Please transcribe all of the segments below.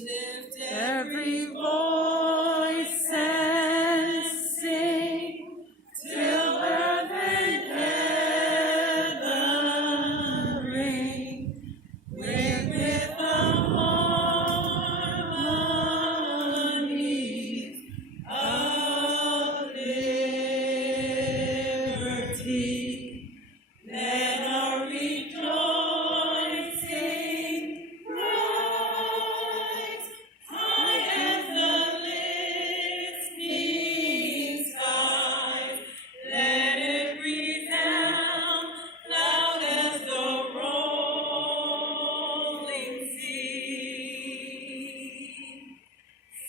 Lift every voice and sing till earth and heaven ring with the harmonies of liberty. Let our rejoicing rise high as the listening skies. Let it resound loud as the rolling sea.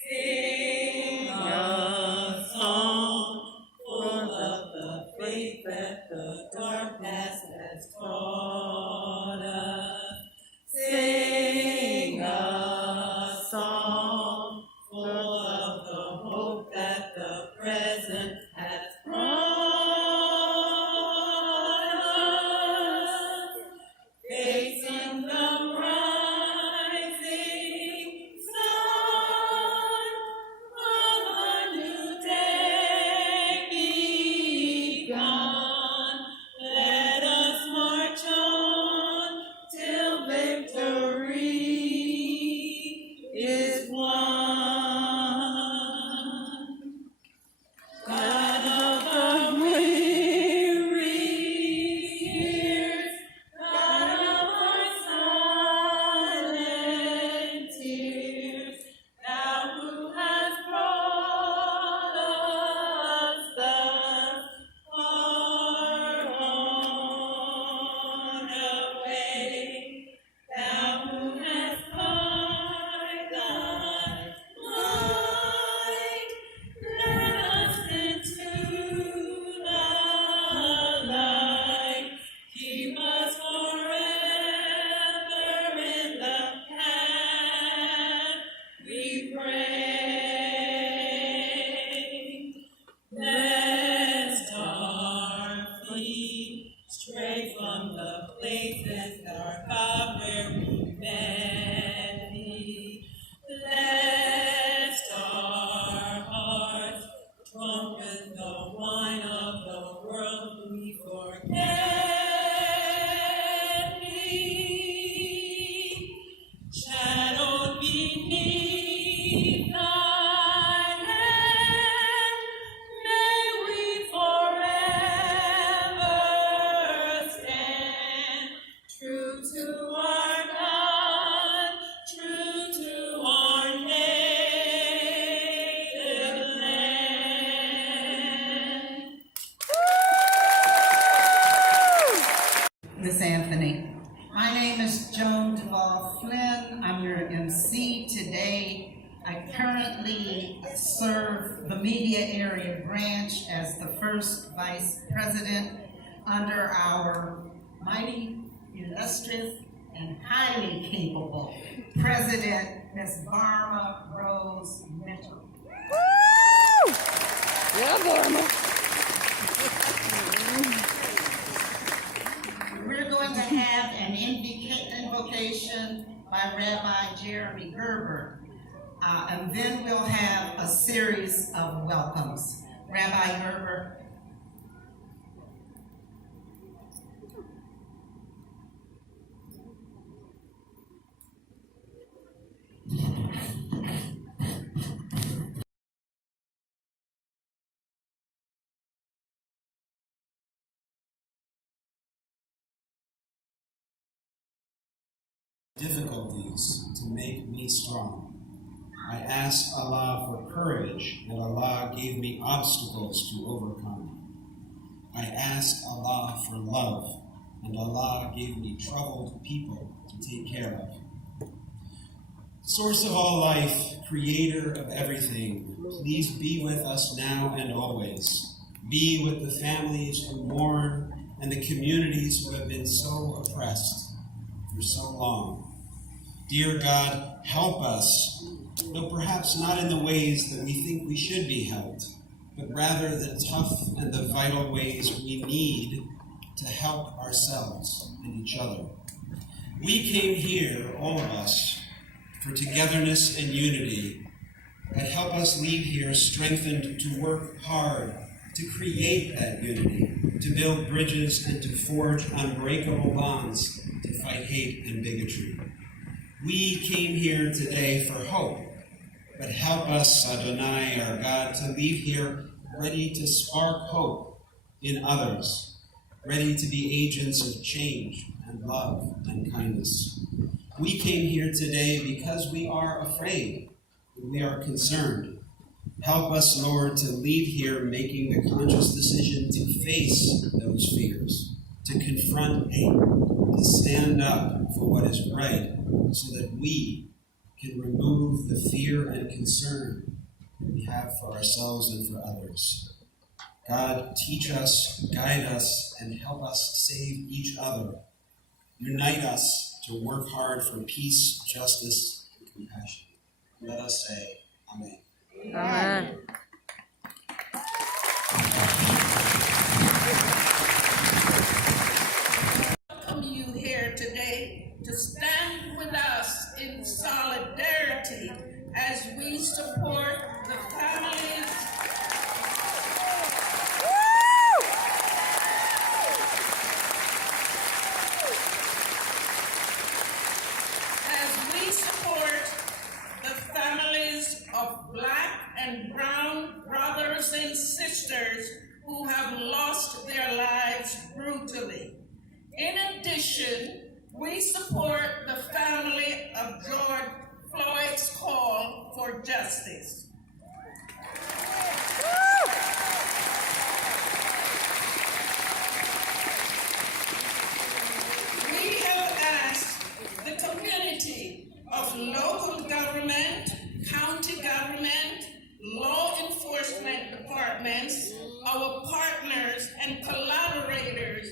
Sing a song full of the faith that the dark past has taught us. Sing a song full of the hope that the present has brought us. Facing the rising sun of a new day begun. Let us march on till victory is won. God of the weary years, God of our silent tears, Thou who hast brought us thus far on a way, Thou who hast parted thy light, let us into the light. Keep us forever in the path we pray. Lest our feet stray from the places dark of where we met thee. Lest our hearts, drunk with the wine of the world, we forget thee. Shadowed beneath thy hand, may we forever stand, true to our God, true to our native land. Miss Anthony. My name is Joan Duvall Flynn. I'm your MC today. I currently serve the media area branch as the first vice president under our mighty, illustrious, and highly capable president, Ms. Barma Rose Mitchell. Yeah, Barma. We're going to have an invocation by Rabbi Jeremy Gerber, and then we'll have a series of welcomes. Rabbi Gerber. Difficulties to make me strong. I asked Allah for courage, and Allah gave me obstacles to overcome. I asked Allah for love, and Allah gave me troubled people to take care of. Source of all life, creator of everything, please be with us now and always. Be with the families who mourn and the communities who have been so oppressed for so long. Dear God, help us, though perhaps not in the ways that we think we should be helped, but rather the tough and the vital ways we need to help ourselves and each other. We came here, all of us, for togetherness and unity. God, help us leave here strengthened to work hard, to create that unity, to build bridges and to forge unbreakable bonds, to fight hate and bigotry. We came here today for hope, but help us, Adonai, our God, to leave here ready to spark hope in others, ready to be agents of change and love and kindness. We came here today because we are afraid and we are concerned. Help us, Lord, to leave here making the conscious decision to face those fears, to confront hate, to stand up for what is right, so that we can remove the fear and concern that we have for ourselves and for others. God, teach us, guide us, and help us save each other. Unite us to work hard for peace, justice, and compassion. Let us say, Amen. Amen. Welcome you here today to stand with us in solidarity as we support the families of Black and brown brothers and sisters who have lost their lives brutally. In addition, we support the family of George Floyd's call for justice. We have asked the community of local government, county government, law enforcement departments, our partners and collaborators,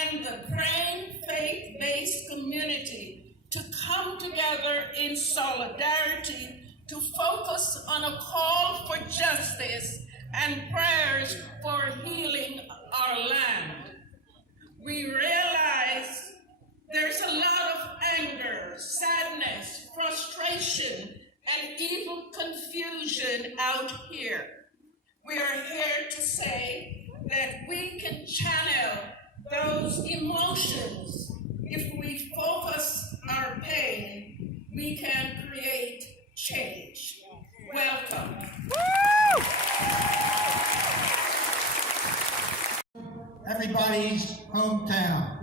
and the praying faith-based community to come together in solidarity to focus on a call for justice and prayers for healing our land. We realize there's a lot of anger, sadness, frustration, and even confusion out here. We are here to say that we can channel those emotions. If we focus our pain, we can create change. Welcome. Everybody's hometown.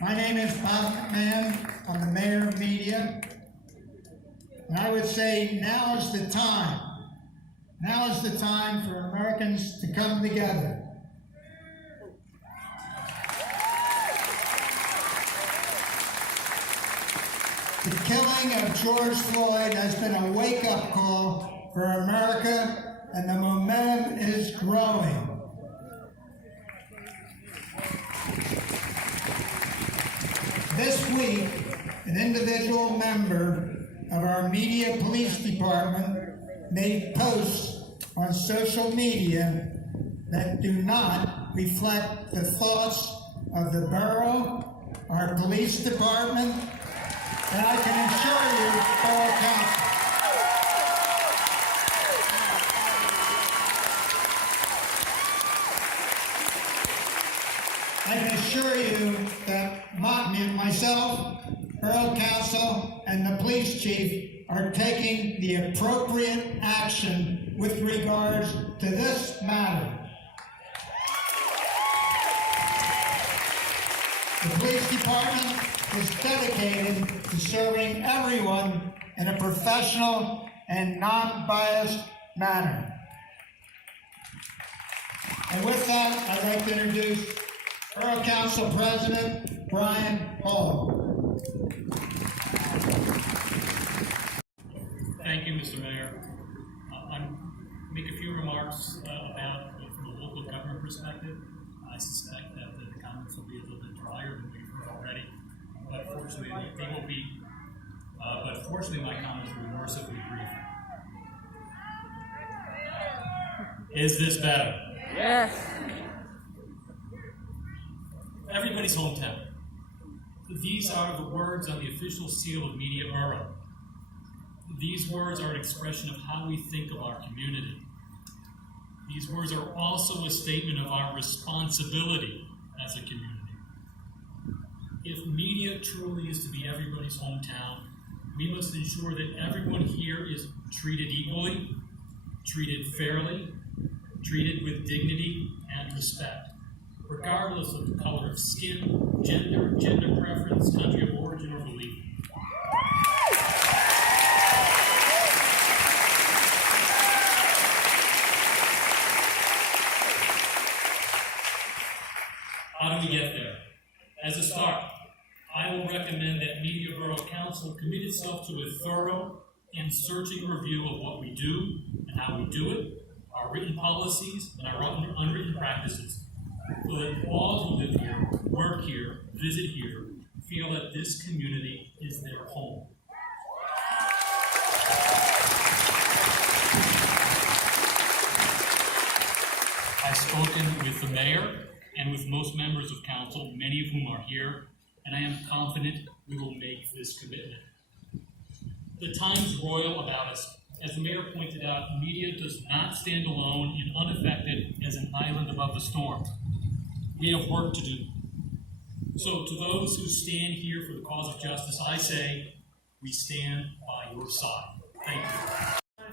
My name is Bob McMahon. I'm the mayor of media. And I would say now is the time. Now is the time for Americans to come together. The killing of George Floyd has been a wake-up call for America, and the momentum is growing. This week, an individual member of our media police department made posts on social media that do not reflect the thoughts of the borough, our police department, and I can assure you, borough council. I can assure you that myself, borough council, and the police chief are taking the appropriate action with regards to this matter. The police department is dedicated to serving everyone in a professional and non-biased manner. And with that, I'd like to introduce Borough Council President Brian Hall. Thank you, Mr. Mayor. I'll make a few remarks about, from a local government perspective. I suspect that the comments will be a little bit drier than we've heard already, but fortunately they will be. But fortunately, my comments will be mercifully brief. Is this better? Yes. Everybody's hometown. These are the words on the official seal of Media Borough. These words are an expression of how we think of our community. These words are also a statement of our responsibility as a community. If media truly is to be everybody's hometown, we must ensure that everyone here is treated equally, treated fairly, treated with dignity and respect, regardless of the color of skin, gender preference, country of origin, or belief. How do we get there? As a start, I will recommend that Media Borough Council commit itself to a thorough and searching review of what we do and how we do it, our written policies, and our unwritten practices, so that all who live here, work here, visit here, feel that this community is their home. I've spoken with the mayor and with most members of council, many of whom are here, and I am confident we will make this commitment. The Times royal about us. As the mayor pointed out, media does not stand alone and unaffected as an island above the storm. We have work to do. So to those who stand here for the cause of justice, I say, we stand by your side. Thank you.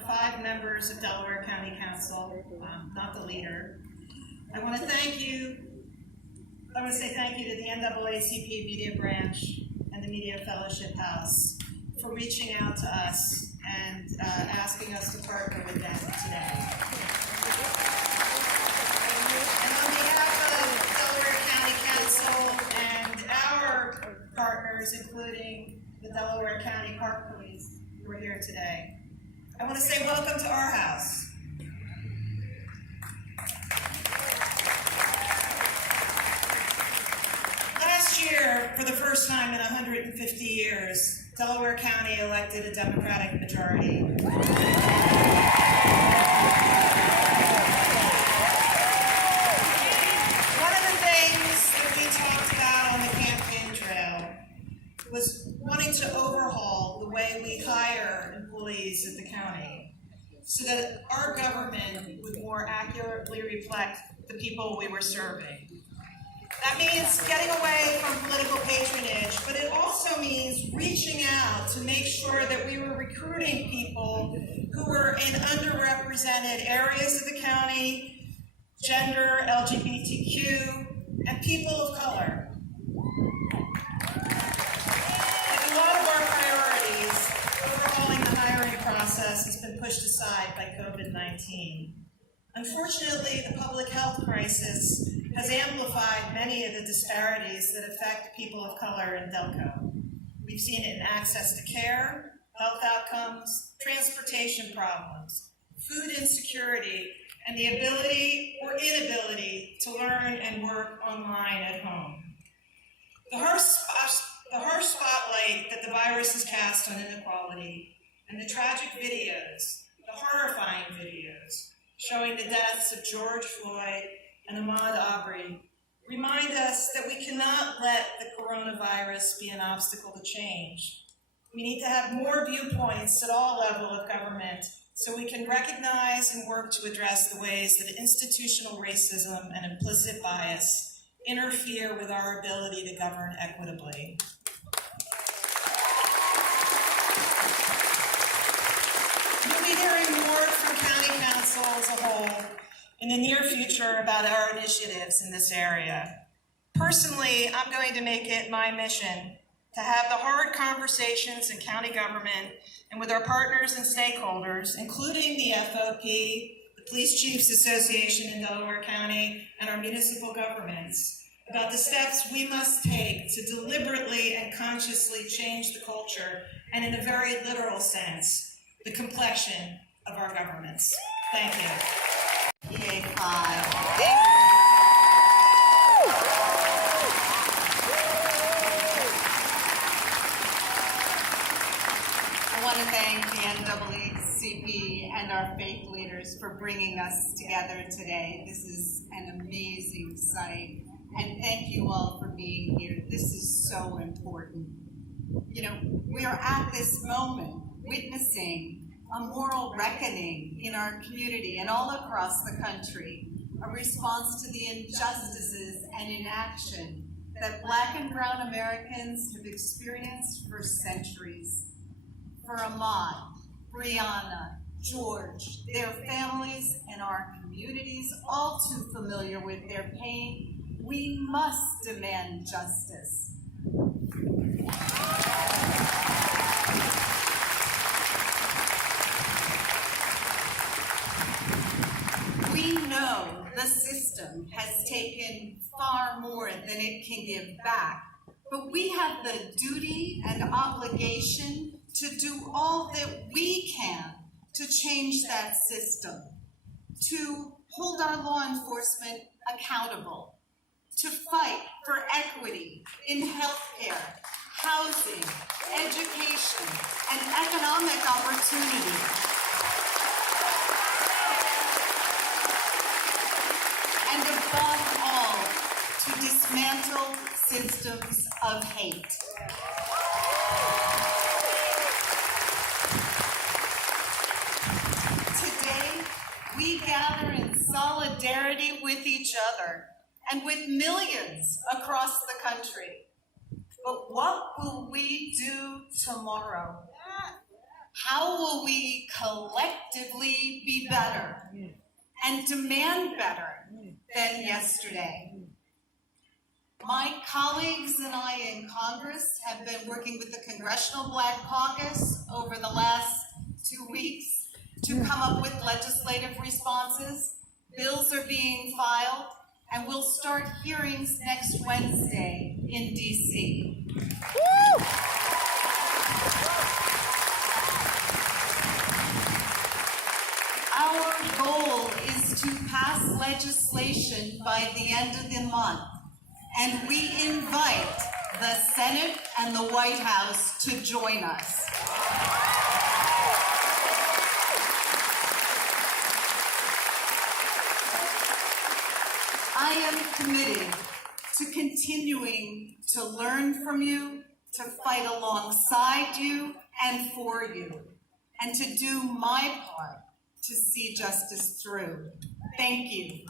5 members of Delaware County Council, not the leader. I want to say thank you to the NAACP Media Branch and the Media Fellowship House for reaching out to us and asking us to partner with them today. And on behalf of Delaware County Council and our partners, including the Delaware County Park Police, who are here today, I want to say welcome to our house. Last year, for the first time in 150 years, Delaware County elected a Democratic majority. One of the things that we talked about on the campaign trail was wanting to overhaul the way we hire employees at the county so that our government would more accurately reflect the people we were serving. That means getting away from political patronage, but it also means reaching out to make sure that we were recruiting people who were in underrepresented areas of the county, gender, LGBTQ, and people of color. Like a lot of our priorities, overhauling the hiring process has been pushed aside by COVID-19. Unfortunately, the public health crisis has amplified many of the disparities that affect people of color in Delco. We've seen it in access to care, health outcomes, transportation problems, food insecurity, and the ability or inability to learn and work online at home. The harsh spotlight that the virus has cast on inequality and the tragic videos, the horrifying videos, showing the deaths of George Floyd and Ahmaud Arbery remind us that we cannot let the coronavirus be an obstacle to change. We need to have more viewpoints at all levels of government so we can recognize and work to address the ways that institutional racism and implicit bias interfere with our ability to govern equitably. You'll be hearing more from County Council as a whole in the near future about our initiatives in this area. Personally, I'm going to make it my mission to have the hard conversations in county government and with our partners and stakeholders, including the FOP, the Police Chiefs Association in Delaware County, and our municipal governments, about the steps we must take to deliberately and consciously change the culture, and in a very literal sense, the complexion of our governments. Thank you. EA5. I want to thank the NAACP and our faith leaders for bringing us together today. This is an amazing sight, And thank you all for being here. This is so important. You know, we are at this moment witnessing a moral reckoning in our community and all across the country, a response to the injustices and inaction that Black and brown Americans have experienced for centuries. For Ahmaud, Breonna, George, their families, and our communities, all too familiar with their pain, we must demand justice. We know the system has taken far more than it can give back, but we have the duty and obligation to do all that we can to change that system, to hold our law enforcement accountable, to fight for equity in healthcare, housing, education, and economic opportunity. And above all, to dismantle systems of hate. Today, we gather in solidarity with each other and with millions across the country. But what will we do tomorrow? How will we collectively be better and demand better than yesterday? My colleagues and I in Congress have been working with the Congressional Black Caucus over the last 2 weeks to come up with legislative responses. Bills are being filed, and we'll start hearings next Wednesday in DC. Our goal is to pass legislation by the end of the month, and we invite the Senate and the White House to join us. I am committed to continuing to learn from you, to fight alongside you and for you, and to do my part to see justice through. Thank you.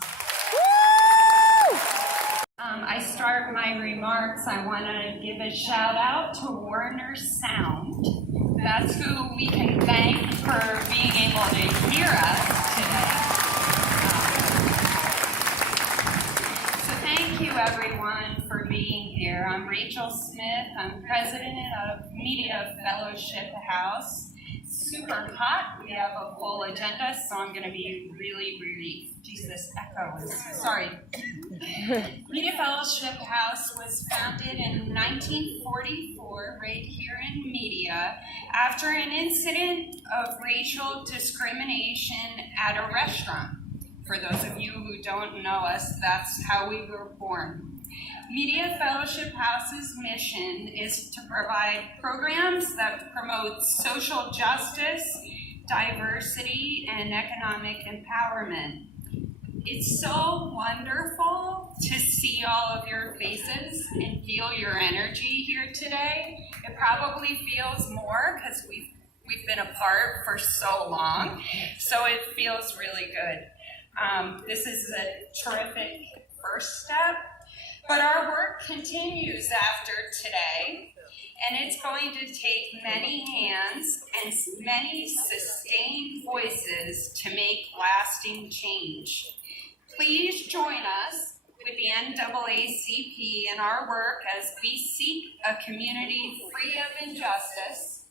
I start my remarks, I want to give a shout out to Warner Sound. That's who we can thank for being able to hear us today. So thank you everyone for being here. I'm Rachel Smith. I'm president of Media Fellowship House. Super hot. We have a full agenda, so I'm going to be really brief. Geez, this echo is, sorry. Media Fellowship House was founded in 1944 right here in Media after an incident of racial discrimination at a restaurant. For those of you who don't know us, that's how we were born. Media Fellowship House's mission is to provide programs that promote social justice, diversity, and economic empowerment. It's so wonderful to see all of your faces and feel your energy here today. It probably feels more because we've been apart for so long, so it feels really good. This is a terrific first step. But our work continues after today, and it's going to take many hands and many sustained voices to make lasting change. Please join us with the NAACP in our work as we seek a community free of injustice.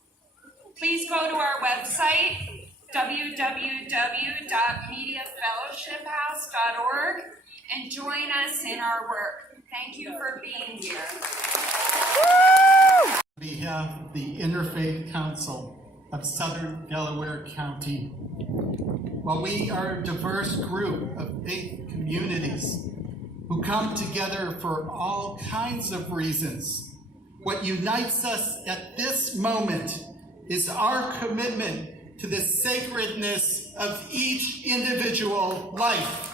Please go to our website, www.mediafellowshiphouse.org, and join us in our work. Thank you for being here. On behalf of the Interfaith Council of Southern Delaware County, while we are a diverse group of faith communities who come together for all kinds of reasons, what unites us at this moment is our commitment to the sacredness of each individual life.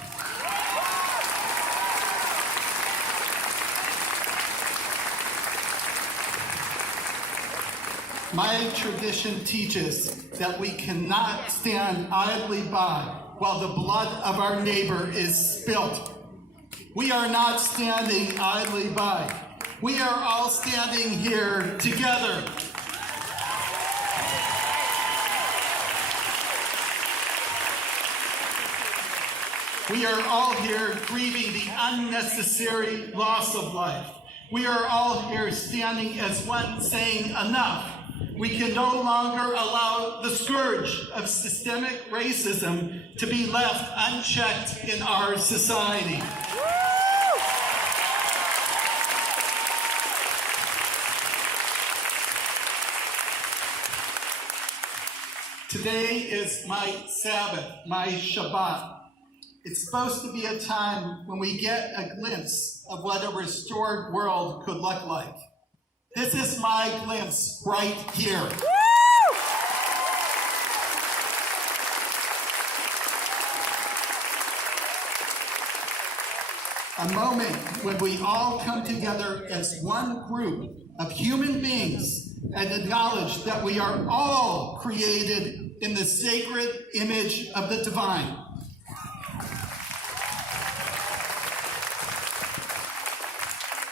My tradition teaches that we cannot stand idly by while the blood of our neighbor is spilt. We are not standing idly by. We are all standing here together. We are all here grieving the unnecessary loss of life. We are all here standing as one saying enough. We can no longer allow the scourge of systemic racism to be left unchecked in our society. Today is my Sabbath, my Shabbat. It's supposed to be a time when we get a glimpse of what a restored world could look like. This is my glimpse right here. A moment when we all come together as one group of human beings and acknowledge that we are all created in the sacred image of the divine.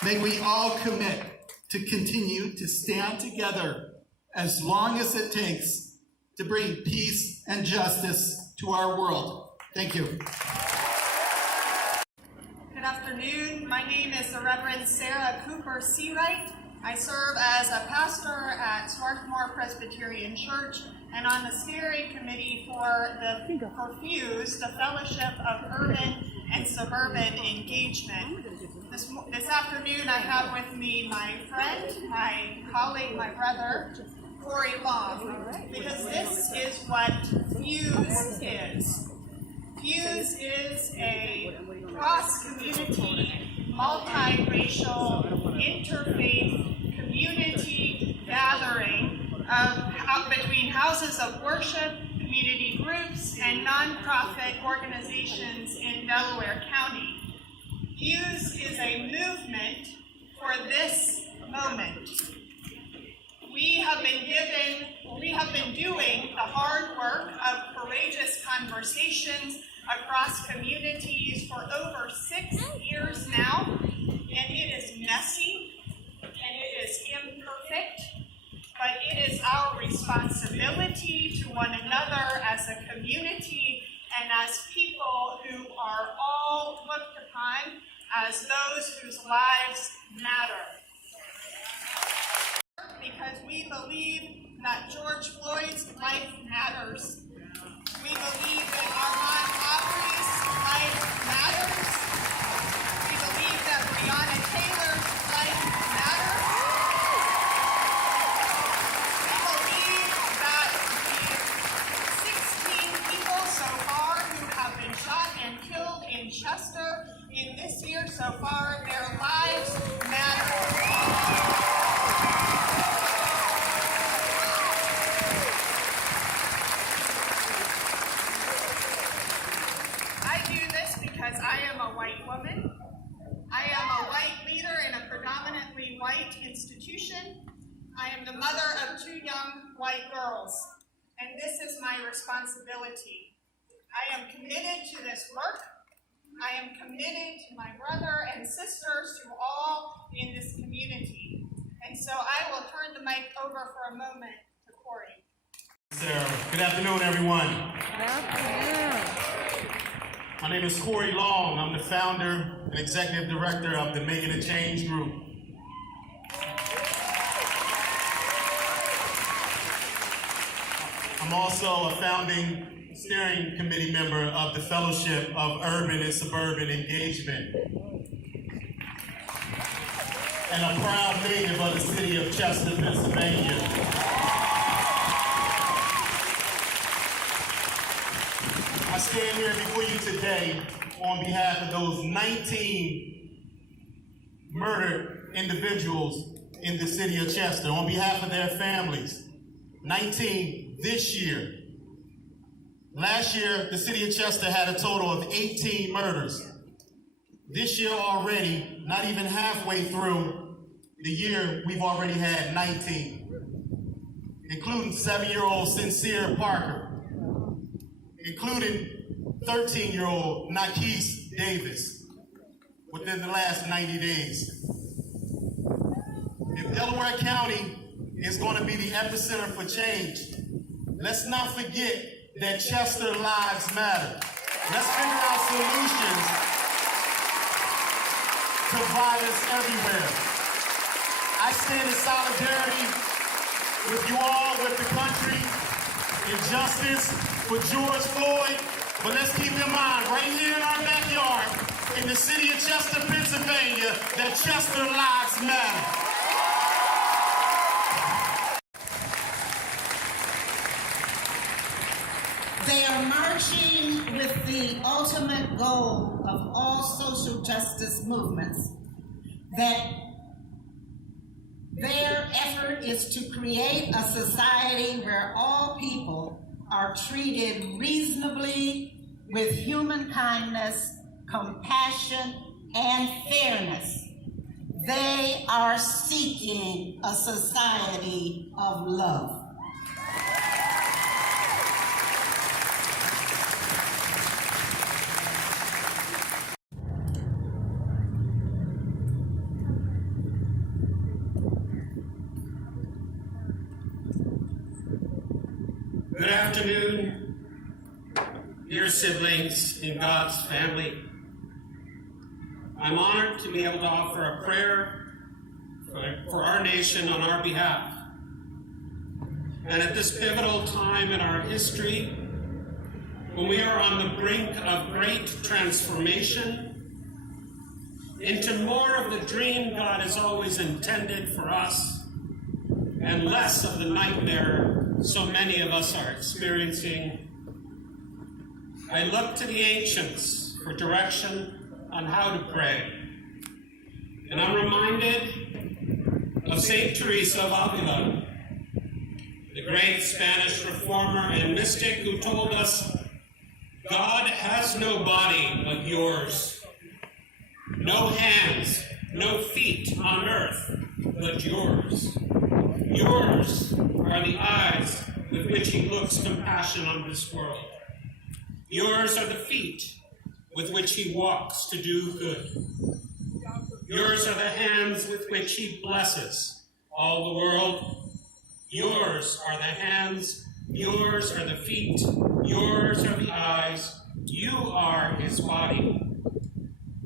May we all commit to continue to stand together as long as it takes to bring peace and justice to our world. Thank you. Good afternoon. My name is the Reverend Sarah Cooper Seawright. I serve as a pastor at Swarthmore Presbyterian Church and on the steering committee for FUSE, the Fellowship of Urban and Suburban Engagement. This afternoon I have with me my friend, my colleague, my brother, Corey Long, because this is what FUSE is. FUSE is a cross-community, multiracial, interfaith community gathering between houses of worship, community groups, and nonprofit organizations in Delaware County. FUSE is a movement for this moment. We have been doing the hard work of courageous conversations across communities for over 6 years now, and it is messy and it is imperfect, but it is our responsibility to one another as a community and as people who are all looked upon as those whose lives matter. Because we believe that George Floyd's life matters. We believe that Ahmaud Arbery's life matters. We believe that Breonna Taylor's life matters. We believe that the 16 people so far who have been shot and killed in Chester in this year so far, their lives matter. Because I am a white woman, I am a white leader in a predominantly white institution, I am the mother of 2 young white girls, and this is my responsibility. I am committed to this work. I am committed to my brother and sisters who all in this community. And so I will turn the mic over for a moment to Corey. Sarah, good afternoon, everyone. Good afternoon. My name is Corey Long. I'm the founder and executive director of the Making a Change Group. I'm also a founding steering committee member of the Fellowship of Urban and Suburban Engagement, and a proud native of the city of Chester, Pennsylvania. I stand here before you today on behalf of those 19 murdered individuals in the city of Chester, on behalf of their families. 19 this year. Last year, the city of Chester had a total of 18 murders. This year already, not even halfway through the year, we've already had 19. including 7-year-old Sincere Parker, including 13-year-old Nakis Davis within the last 90 days. If Delaware County is going to be the epicenter for change, let's not forget that Chester lives matter. Let's figure out solutions to violence everywhere. I stand in solidarity with you all, with the country, in justice for George Floyd. But let's keep in mind, right here in our backyard, in the city of Chester, Pennsylvania, that Chester lives matter. They are marching with the ultimate goal of all social justice movements, that their effort is to create a society where all people are treated reasonably with human kindness, compassion, and fairness. They are seeking a society of love. Good afternoon, dear siblings in God's family. I'm honored to be able to offer a prayer for our nation on our behalf. And at this pivotal time in our history, when we are on the brink of great transformation into more of the dream God has always intended for us, and less of the nightmare so many of us are experiencing, I look to the ancients for direction on how to pray. And I'm reminded of St. Teresa of Avila, the great Spanish reformer and mystic who told us, God has no body but yours, no hands, no feet on earth but yours. Yours are the eyes with which he looks compassion on this world. Yours are the feet with which he walks to do good. Yours are the hands with which he blesses all the world. Yours are the hands, yours are the feet, yours are the eyes, you are his body.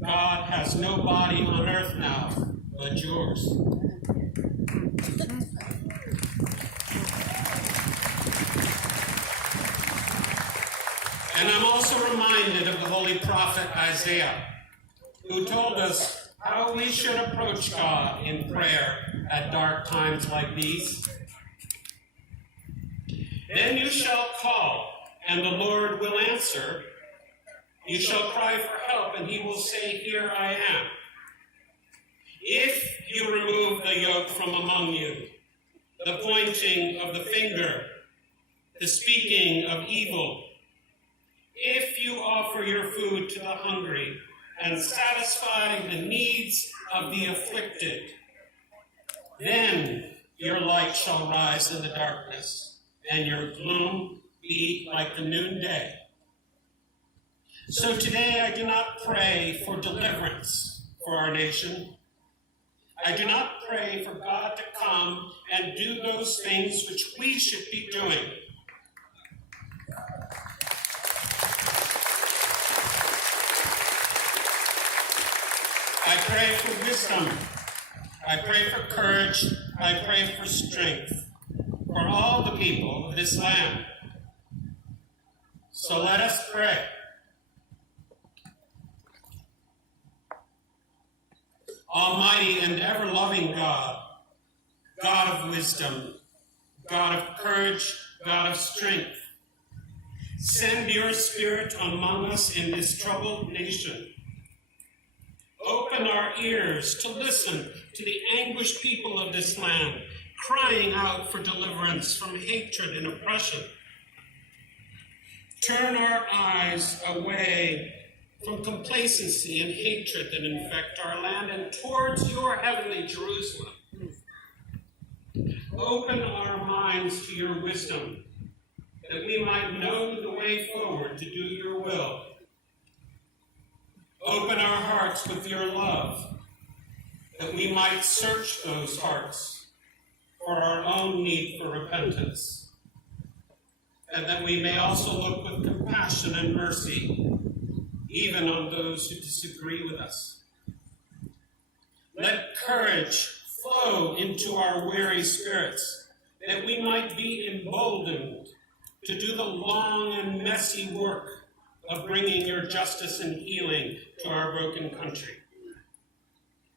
God has no body on earth now but yours. And I'm also reminded of the holy prophet Isaiah, who told us how we should approach God in prayer at dark times like these. Then you shall call, and the Lord will answer. You shall cry for help, and he will say, Here I am. If you remove the yoke from among you, the pointing of the finger, the speaking of evil, if you offer your food to the hungry and satisfy the needs of the afflicted, then your light shall rise in the darkness, and your gloom be like the noonday. So today I do not pray for deliverance for our nation. I do not pray for God to come and do those things which we should be doing. I pray for wisdom. I pray for courage. I pray for strength for all the people of this land. So let us pray. Almighty and ever-loving God, God of wisdom, God of courage, God of strength, send your Spirit among us in this troubled nation. Open our ears to listen to the anguished people of this land, crying out for deliverance from hatred and oppression. Turn our eyes away from complacency and hatred that infect our land and towards your heavenly Jerusalem. open our minds to your wisdom, that we might know the way forward to do your will. Open our hearts with your love, that we might search those hearts for our own need for repentance, and that we may also look with compassion and mercy, even on those who disagree with us. Let courage flow into our weary spirits, that we might be emboldened to do the long and messy work of bringing your justice and healing to our broken country.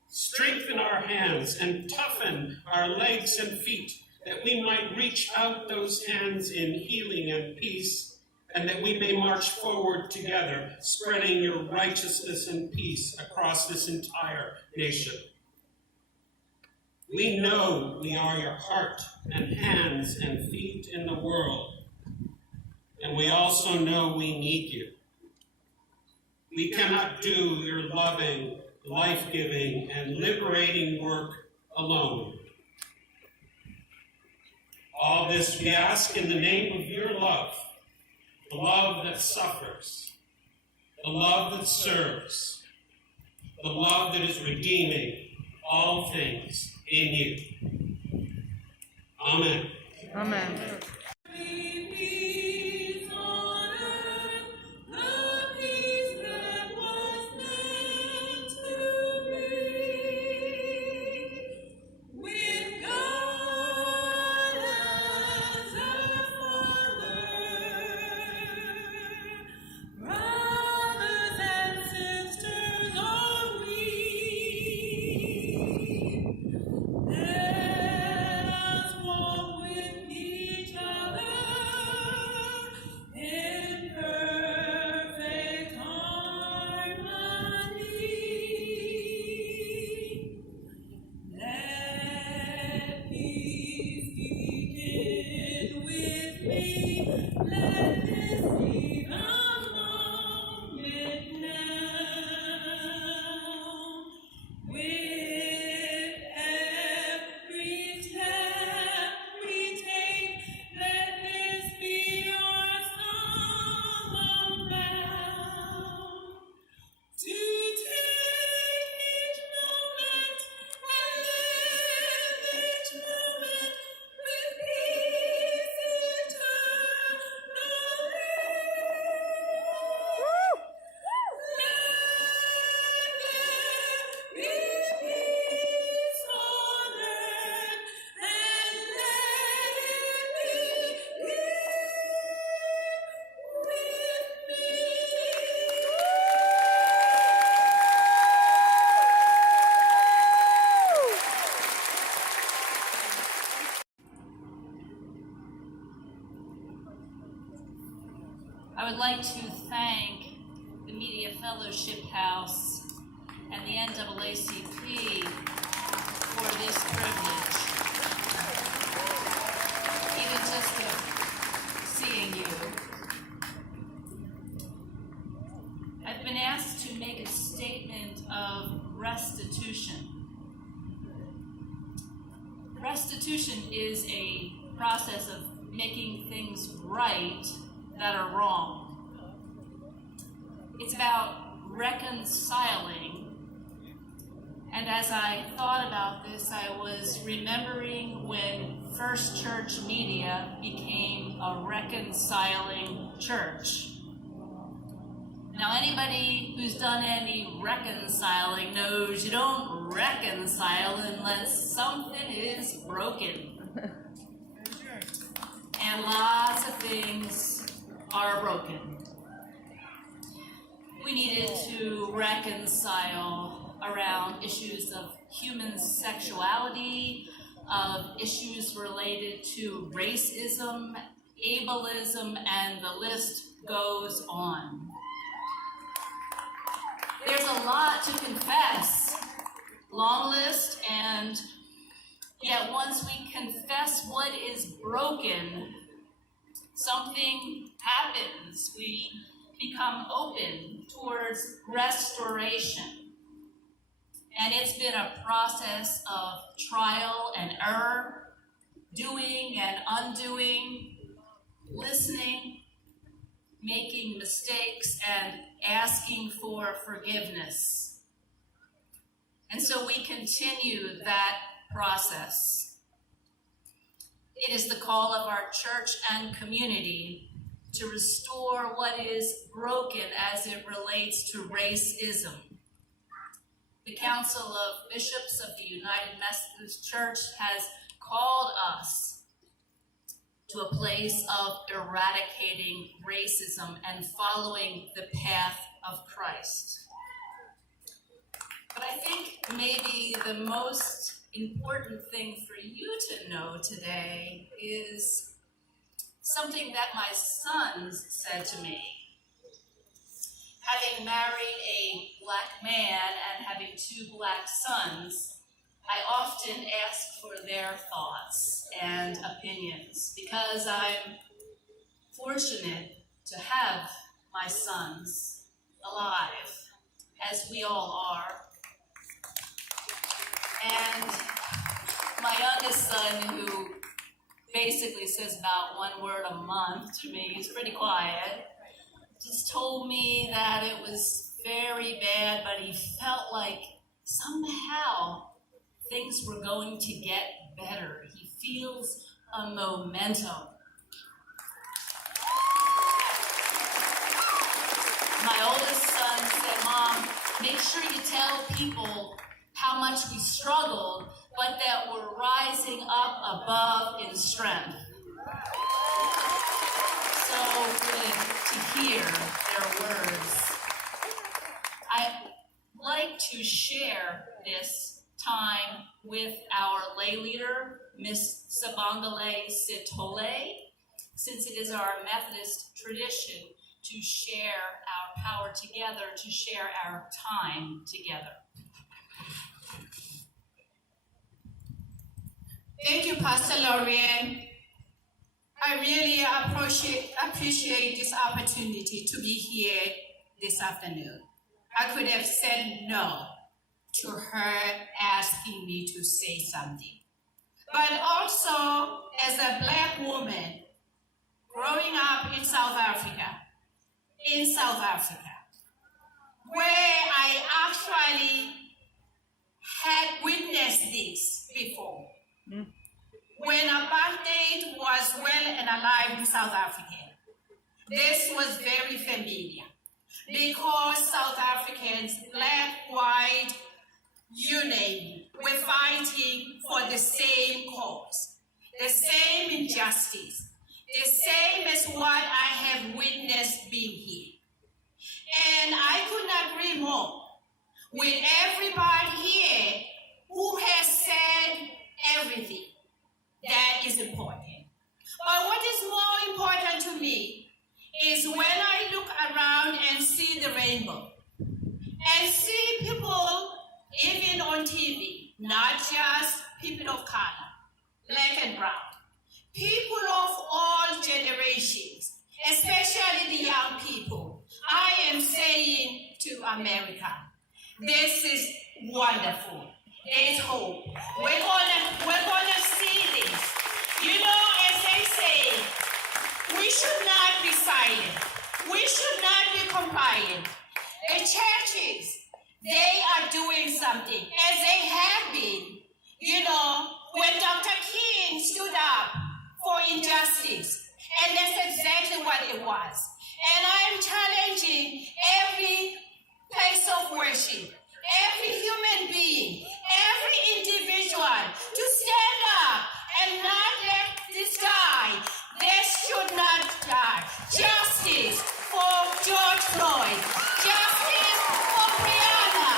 Strengthen our hands and toughen our legs and feet, that we might reach out those hands in healing and peace, and that we may march forward together, spreading your righteousness and peace across this entire nation. We know we are your heart and hands and feet in the world, and we also know we need you. We cannot do your loving, life-giving, and liberating work alone. All this we ask in the name of your love, the love that suffers, the love that serves, the love that is redeeming all things in you. Amen. Amen. I would like to thank the Media Fellowship House and the NAACP for this privilege. Even just seeing you. I've been asked to make a statement of restitution. Restitution is a process of making things right that are wrong. It's about reconciling. And as I thought about this, I was remembering when First Church Media became a reconciling church. Now, anybody who's done any reconciling knows you don't reconcile unless something is broken. And lots of things are broken. We needed to reconcile around issues of human sexuality, of issues related to racism, ableism, and the list goes on. There's a lot to confess, long list, and yet once we confess what is broken, something happens. We become open towards restoration. And it's been a process of trial and error, doing and undoing, listening, making mistakes, and asking for forgiveness. And so we continue that process. It is the call of our church and community to restore what is broken as it relates to racism. The Council of Bishops of the United Methodist Church has called us to a place of eradicating racism and following the path of Christ. But I think maybe the most important thing for you to know today is something that my sons said to me. Having married a Black man and having 2 Black sons, I often ask for their thoughts and opinions because I'm fortunate to have my sons alive, as we all are. And my youngest son, who basically says about 1 word a month to me, he's pretty quiet, just told me that it was very bad, but he felt like somehow things were going to get better. He feels a momentum. My oldest son said, "Mom, make sure you tell people how much we struggled, but that we're rising up above in strength." So good to hear their words. I'd like to share this time with our lay leader, Miss Sabangale Sitole, since it is our Methodist tradition to share our power together, to share our time together. Thank you, Pastor Lorian. I really appreciate this opportunity to be here this afternoon. I could have said no to her asking me to say something. But also, as a Black woman growing up in South Africa, where I actually had witnessed this before. When apartheid was well and alive in South Africa, this was very familiar because South Africans, Black, white, you name it, were fighting for the same cause, the same injustice, the same as what I have witnessed being here. And I couldn't agree more with everybody here who has said everything that is important. But what is more important to me is when I look around and see the rainbow and see people, even on TV, not just people of color, Black and brown, people of all generations, especially the young people. I am saying to America, this is wonderful. There is hope. We're gonna see this. You know, as they say, we should not be silent. We should not be compliant. The churches, they are doing something, as they have been. You know, when Dr. King stood up for injustice, and that's exactly what it was. And I'm challenging every place of worship, every human being, every individual to stand up and not let this die. This should not die. Justice for George Floyd. Justice for Breonna.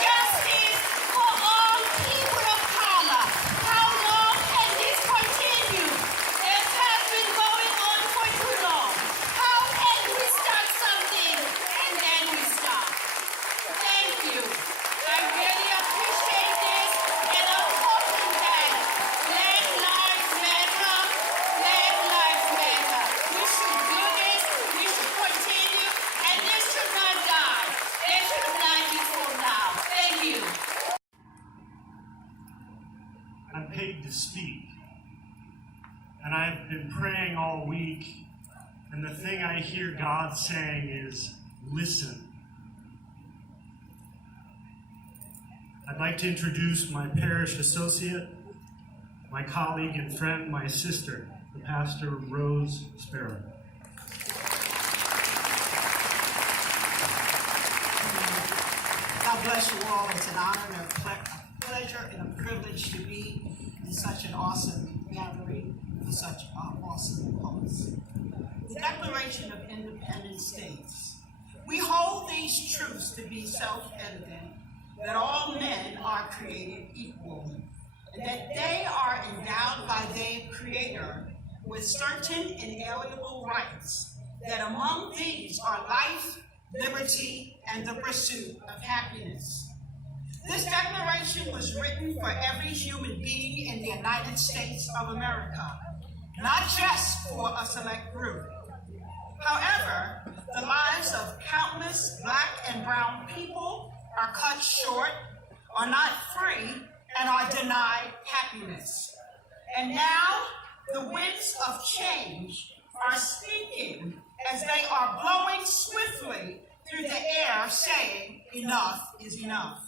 Justice for all people of color. How long can this continue? This has been going on for too long. How can we start something and and I've been praying all week, and the thing I hear God saying is, listen. I'd like to introduce my parish associate, my colleague and friend, my sister, the Pastor Rose Sparrow. God bless you all. It's an honor and a pleasure and a privilege to be in such an awesome gathering for such an awesome cause. The Declaration of Independent States. We hold these truths to be self-evident, that all men are created equal, and that they are endowed by their Creator with certain inalienable rights, that among these are life, liberty, and the pursuit of happiness. This declaration was written for every human being in the United States of America, not just for a select group. However, the lives of countless Black and brown people are cut short, are not free, and are denied happiness. And now, the winds of change are speaking as they are blowing swiftly through the air, saying, enough is enough.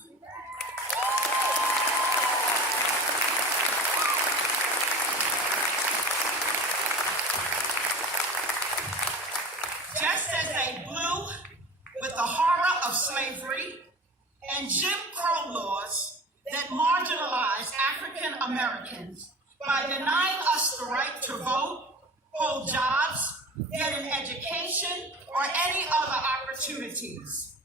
Just as they blew with the horror of slavery and Jim Crow laws that marginalized African Americans by denying us the right to vote, hold jobs, get an education, or any other opportunities.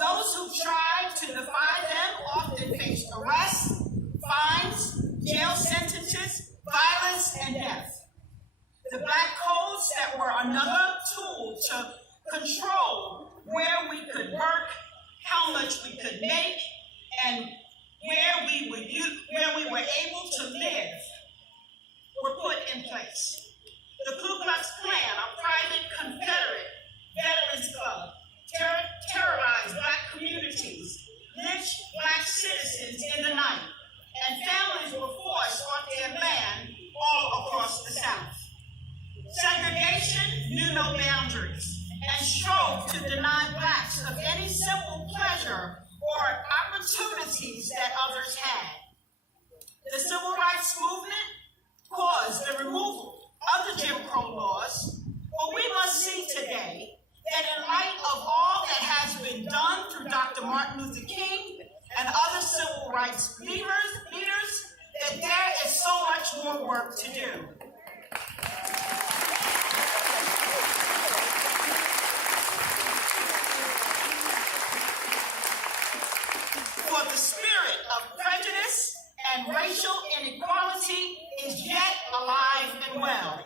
Those who tried to defy them often faced arrests, fines, jail sentences, violence, and death. The Black codes that were another tool to control where we could work, how much we could make, and where we were able to live were put in place. The Ku Klux Klan, a private Confederate veterans club, terrorized Black communities, lynched Black citizens in the night, and families were forced off their land all across the South. Segregation knew no boundaries and strove to deny Blacks of any simple pleasure or opportunities that others had. The Civil Rights Movement caused the removal of the Jim Crow laws, but we must see today that in light of all that has been done through Dr. Martin Luther King and other civil rights leaders, that there is so much more work to do. For the spirit of prejudice and racial inequality is yet alive and well.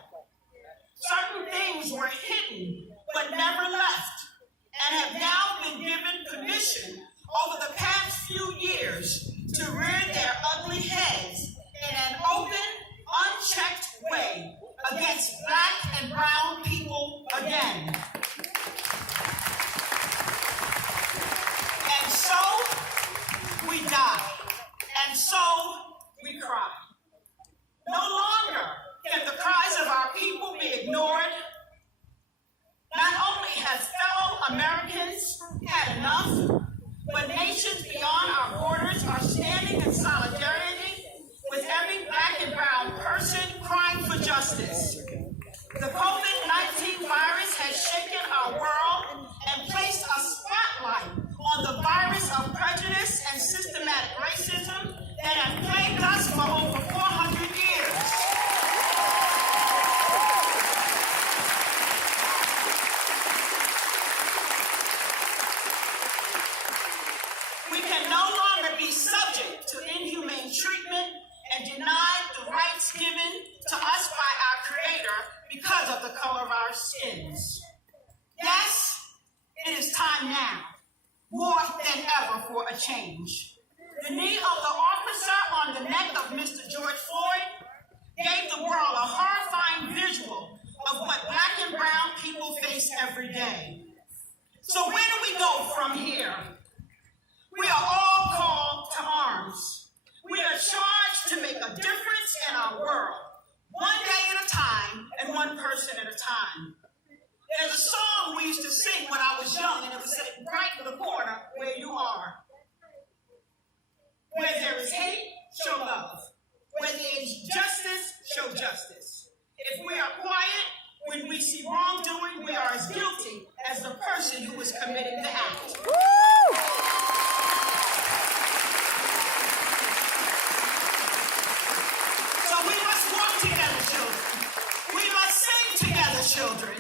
Certain things were hidden but never left, and have now been given permission over the past few years to rear their ugly heads in an open, unchecked way against Black and brown people again. And so we die, and so we cry. No longer can the cries of our people be ignored. Not only has fellow Americans had enough, but nations beyond our borders are standing in solidarity with every Black and brown person crying for justice. The COVID-19 virus has shaken our world and placed a spotlight on the virus of prejudice and systematic racism that have plagued us for over 400 years. We can no longer be subject to inhumane treatment and denied the rights given to us by our Creator because of the color of our skins. Yes, it is time now, more than ever, for a change. The knee of the officer on the neck of Mr. George Floyd gave the world a horrifying visual of what Black and brown people face every day. So where do we go from here? We are all called to arms. We are charged to make a difference in our world, one day at a time. person at a time. There's a song we used to sing when I was young, and it would say, right in the corner where you are. Where there is hate, show love. Where there is justice, show justice. If we are quiet when we see wrongdoing, we are as guilty as the person who was committing the act. So we must walk together, children. We must sing together, children.